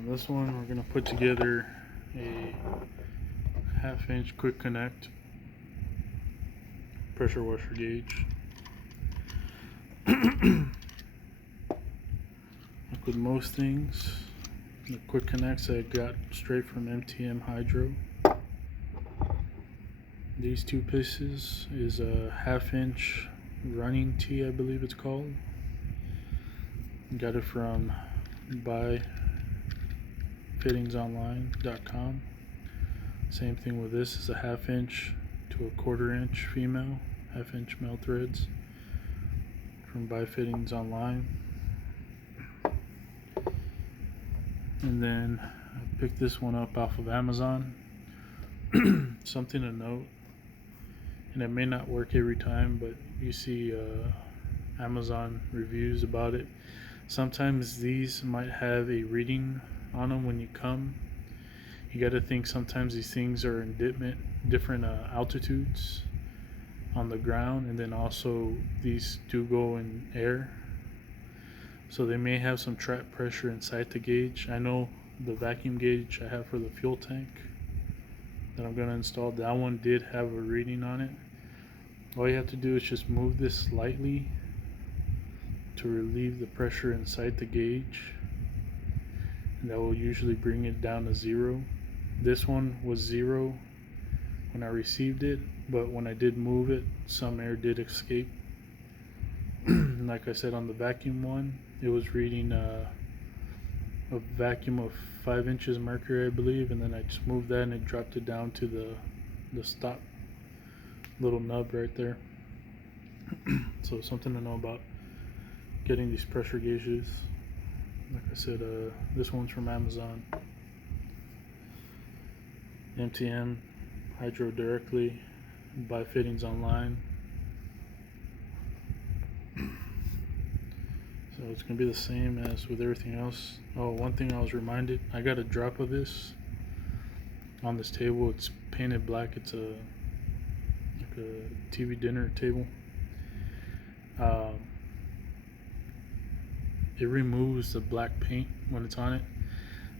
On this one, we're going to put together a 1/2 inch quick connect pressure washer gauge. Like with most things, the quick connects I got straight from MTM Hydro. These two pieces is a 1/2 inch running tee, I believe it's called. Got it from buyfittingsonline.com. Same thing with this, is a 1/2 inch to a 1/4 inch female, 1/2 inch male threads from Buy Fittings Online. And then I picked this one up off of Amazon. Something to note, and it may not work every time, but you see Amazon reviews about it. Sometimes these might have a reading on them when you come. You got to think sometimes these things are in different altitudes on the ground, and then also these do go in air, so they may have some trap pressure inside the gauge. I know the vacuum gauge I have for the fuel tank that I'm going to install, that one did have a reading on it. All you have to do is just move this slightly to relieve the pressure inside the gauge, and that will usually bring it down to 0. This one was 0 when I received it, but when I did move it, some air did escape. Like I said, on the vacuum one, it was reading a vacuum of 5 inches mercury, I believe, and then I just moved that and it dropped it down to the stop little nub right there. So something to know about getting these pressure gauges. Like I said, this one's from Amazon. MTM Hydro directly, Buy Fittings Online. So it's going to be the same as with everything else. Oh, one thing I was reminded, I got a drop of this on this table. It's painted black. It's like a TV dinner table. It removes the black paint when it's on it.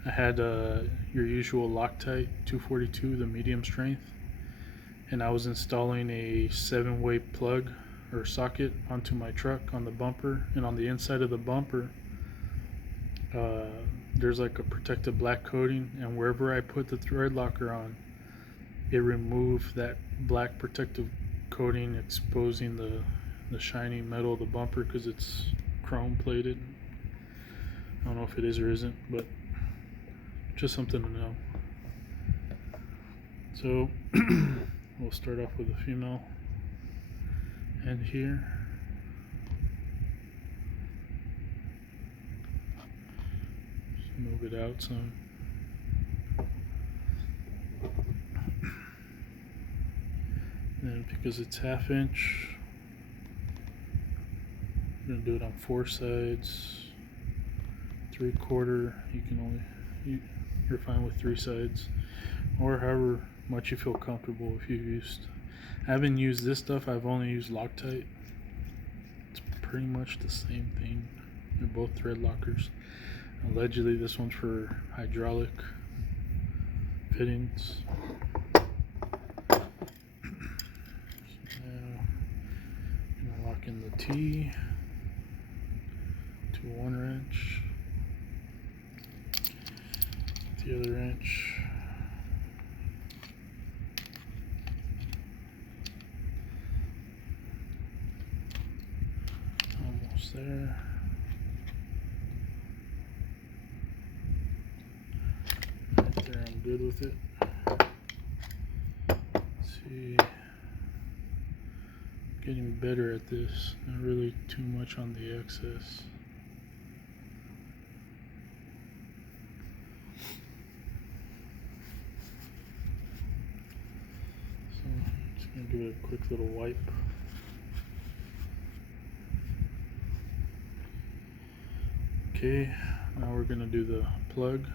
I had your usual Loctite 242, the medium strength, and I was installing a 7-way plug or socket onto my truck on the bumper, and on the inside of the bumper there's like a protective black coating, and wherever I put the thread locker on, it removed that black protective coating, exposing the shiny metal of the bumper because it's chrome plated. I don't know if it is or isn't, but just something to know. So we'll start off with the female end here. Just move it out some. And because it's 1/2 inch, I'm going to do it on 4 sides. 3/4, you can only, you're fine with 3 sides, or however much you feel comfortable. If you've used, I haven't used this stuff, I've only used Loctite. It's pretty much the same thing. They're both thread lockers. Allegedly this one's for hydraulic fittings. So now I'm going to lock in the T to 1 wrench. The other wrench almost there. Right there, I'm good with it. Let's see, getting better at this, not really too much on the excess. Give it a quick little wipe. Okay, now we're going to do the plug.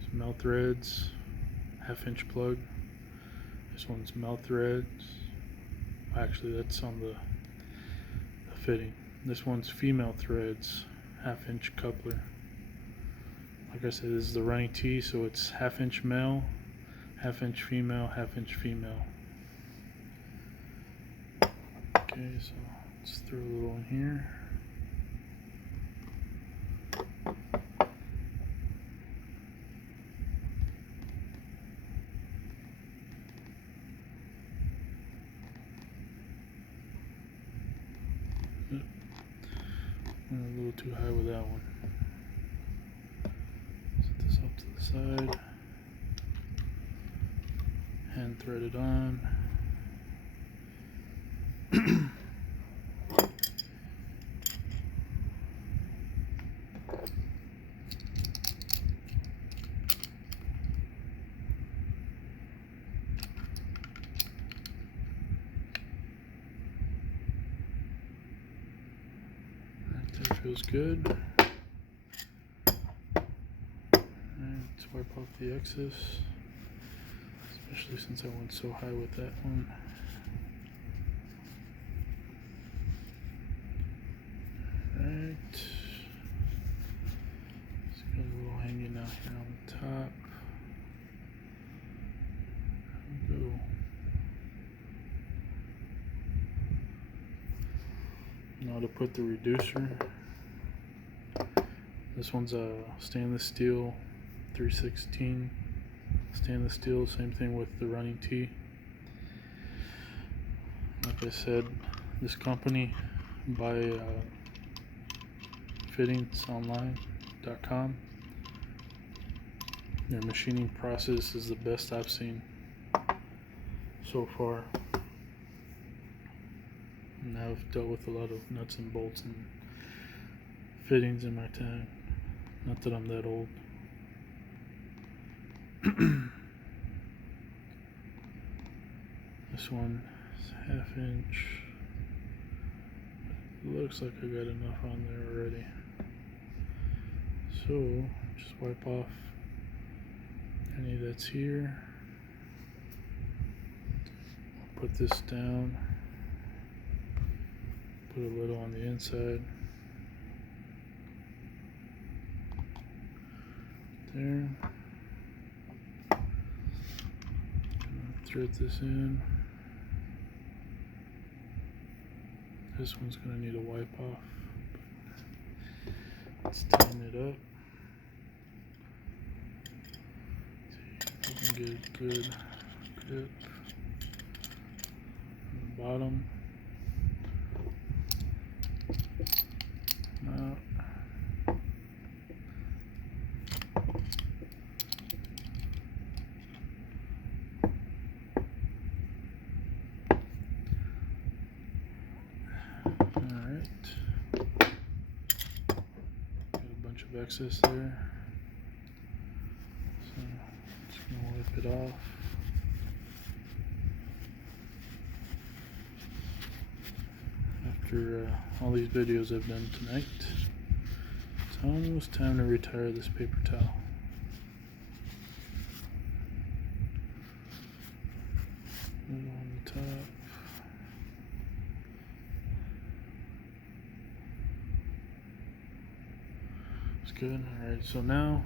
It's melt threads, 1/2 inch plug. This one's melt threads. Actually, that's on the fitting. This one's female threads, 1/2 inch coupler. Like like I said, this is the running T, so it's 1/2 inch male, 1/2 inch female, 1/2 inch female. Okay, so let's throw a little in here. Went a little too high with that one. Set this up to the side. Hand thread it on. That feels good. And let's wipe off the excess, especially since I went so high with that one. Alright. It's got a little hanging out here on the top. There we go. Now to put the reducer. This one's a stainless steel 316 stainless steel, same thing with the running T. Like I said, this company, buy fittingsonline.com. Their machining process is the best I've seen so far. And I've dealt with a lot of nuts and bolts and fittings in my time. Not that I'm that old. This one is 1/2 inch. Looks like I got enough on there already. So just wipe off any that's here. Put this down. Put a little on the inside. There. Thread this in. This one's going to need a wipe off. Let's tighten it up. See if we can get a good grip on the bottom. Out. Excess there, so just gonna wipe it off. After all these videos I've done tonight, it's almost time to retire this paper towel. Little on the top. Good. Alright, so now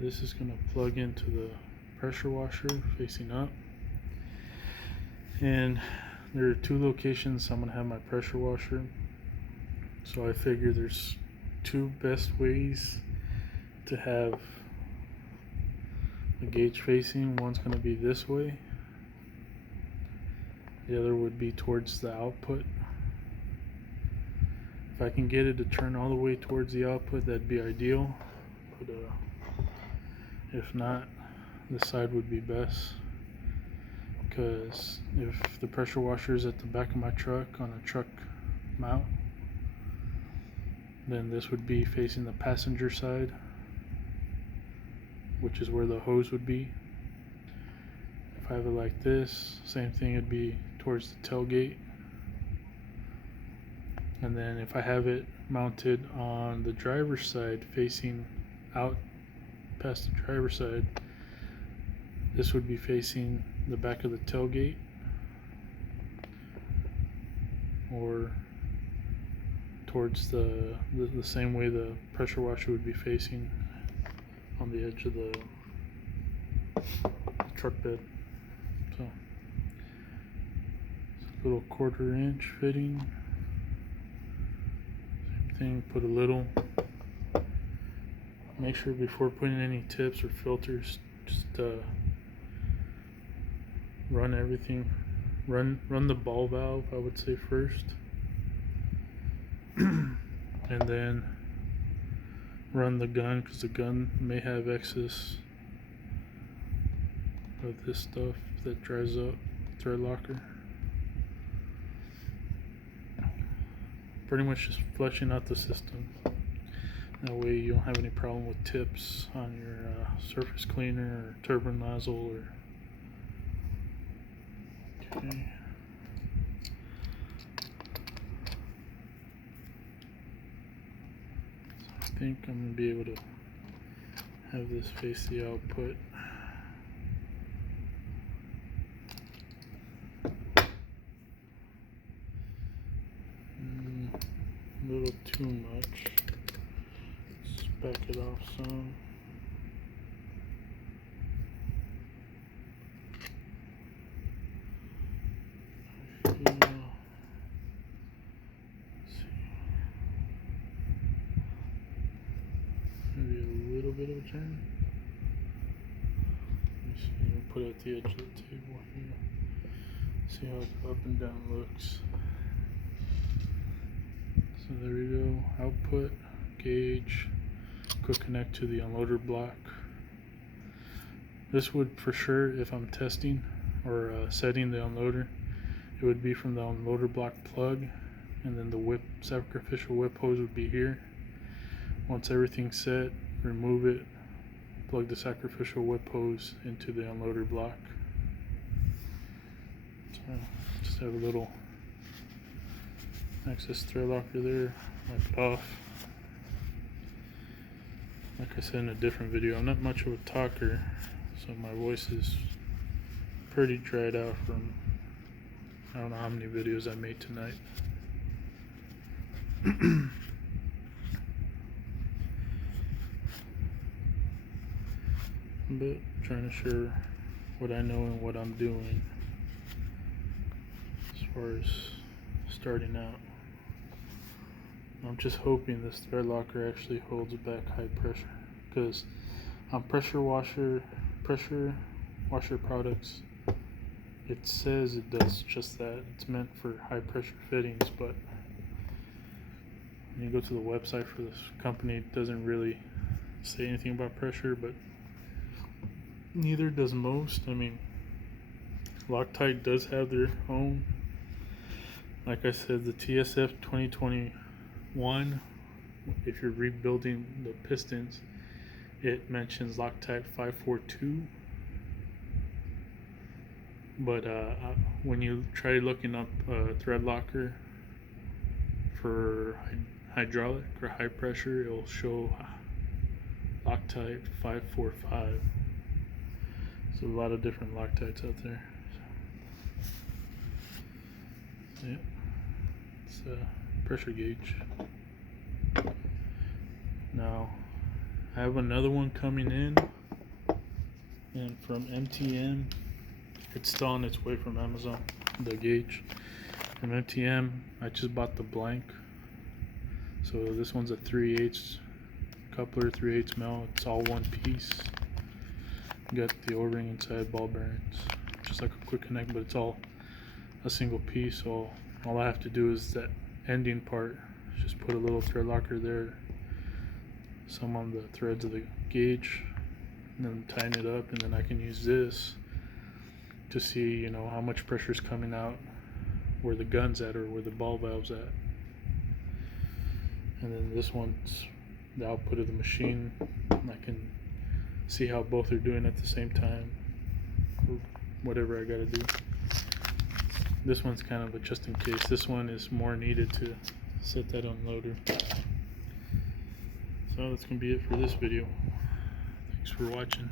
this is going to plug into the pressure washer facing up, and there are 2 locations I'm going to have my pressure washer, so I figure there's 2 best ways to have the gauge facing. One's going to be this way, the other would be towards the output. If I can get it to turn all the way towards the output, that'd be ideal, but if not, this side would be best, because if the pressure washer is at the back of my truck on a truck mount, then this would be facing the passenger side, which is where the hose would be. If I have it like this, same thing, it'd be towards the tailgate. And then if I have it mounted on the driver's side, facing out past the driver's side, this would be facing the back of the tailgate, or towards the same way the pressure washer would be facing on the edge of the truck bed. So it's a little 1/4 inch fitting. Same thing, put a little. Make sure before putting any tips or filters, just run everything. Run the ball valve, I would say, first. And then run the gun, because the gun may have excess of this stuff that dries up thread locker. Pretty much just flushing out the system. That way you don't have any problem with tips on your surface cleaner or turbine nozzle. Okay. I think I'm going to be able to have this face the output. A little too much. Let's back it off some. Bit of a turn. Put it at the edge of the table here. See how up and down looks. So there we go. Output, gauge, quick connect to the unloader block. This would for sure, if I'm testing or setting the unloader, it would be from the unloader block plug, and then the whip, sacrificial whip hose would be here. Once everything's set, remove it, plug the sacrificial whip hose into the unloader block. So just have a little excess thread locker there, wipe it off. Like I said in a different video, I'm not much of a talker, so my voice is pretty dried out from I don't know how many videos I made tonight. But trying to share what I know and what I'm doing as far as starting out. I'm just hoping this thread locker actually holds back high pressure, because on pressure washer products, it says it does just that. It's meant for high pressure fittings, but when you go to the website for this company, it doesn't really say anything about pressure, but neither does most. I mean, Loctite does have their own. Like I said, the TSF 2021, if you're rebuilding the pistons, it mentions Loctite 542. But when you try looking up thread locker for hydraulic or high pressure, it'll show Loctite 545. So a lot of different Loctites out there. Yeah, it's a pressure gauge. Now I have another one coming in, and from MTM. It's still on its way from Amazon, the gauge. From MTM, I just bought the blank. So this one's a 3/8 coupler, 3/8 mil. It's all one piece. Got the O-ring inside, ball bearings, just like a quick connect, but it's all a single piece. So all I have to do is that ending part, just put a little thread locker there, some on the threads of the gauge, and then tighten it up, and then I can use this to see, you know, how much pressure is coming out, where the gun's at or where the ball valve's at. And then this one's the output of the machine. I can see how both are doing at the same time, or whatever I gotta do. This one's kind of a just in case. This one is more needed to set that unloader. So that's gonna be it for this video. Thanks for watching.